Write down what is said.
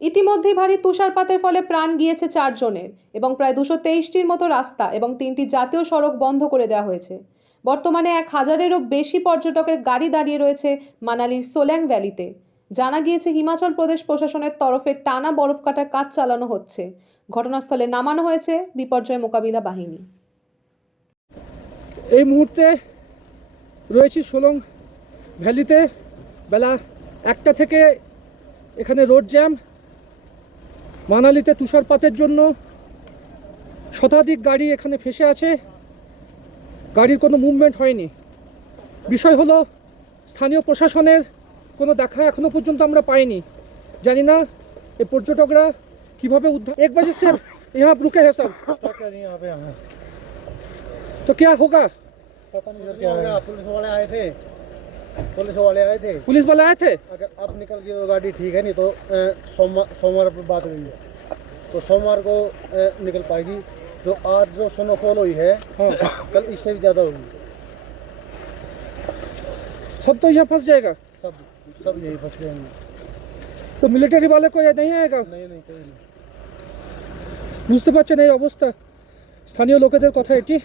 ইতিমধ্যেই ভারী তুষারপাতের ফলে প্রাণ গিয়েছে 4 জনের এবং প্রায় 223টির মতো রাস্তা এবং 3টি জাতীয় সড়ক বন্ধ করে দেওয়া হয়েছে। বর্তমানে 1000-এরও বেশি পর্যটকের গাড়ি দাঁড়িয়ে রয়েছে মানালির সোল্যাং ভ্যালিতে। জানা গিয়েছে হিমাচল প্রদেশ প্রশাসনের তরফে টানা বরফ কাটার কাজ চালানো হচ্ছে। ঘটনাস্থলে নামানো হয়েছে বিপর্যয় মোকাবিলা বাহিনী। এই মুহূর্তে রয়েছি সোলং ভ্যালিতে। বেলা 1টা থেকে এখানে রোড জ্যাম। মানালিতে তুষারপাতের জন্য শতাধিক গাড়ি এখানে ফেসে আছে, গাড়ির কোনো মুভমেন্ট হয়নি। বিষয় হলো স্থানীয় প্রশাসনের কোনো দেখা এখনো পর্যন্ত আমরা পাইনি। জানি না এই পর্যটকরা কিভাবে উদ্ধার। 1 बजे से यहाँ रुके हैं सब, तो क्या होगा? पता नहीं सर क्या होगा। पुलिस वाले आए थे, पुलिस वाले आए थे। अगर अब निकल गई तो गाड़ी ठीक है, नहीं तो सोमवार पर बात हुई है, तो सोमवार को निकल पाएगी। जो आज जो स्नोफॉल हुई है, हाँ, कल इससे भी ज़्यादा होगी। सब तो यहाँ फंस जाएगा। सब यही फंस जाएंगे। তো মিলিটারি वाले को नहीं आएगा? नहीं कोई नहीं। বুঝতে পারছেন এই অবস্থা। স্থানীয় লোকেদের কথা এটি।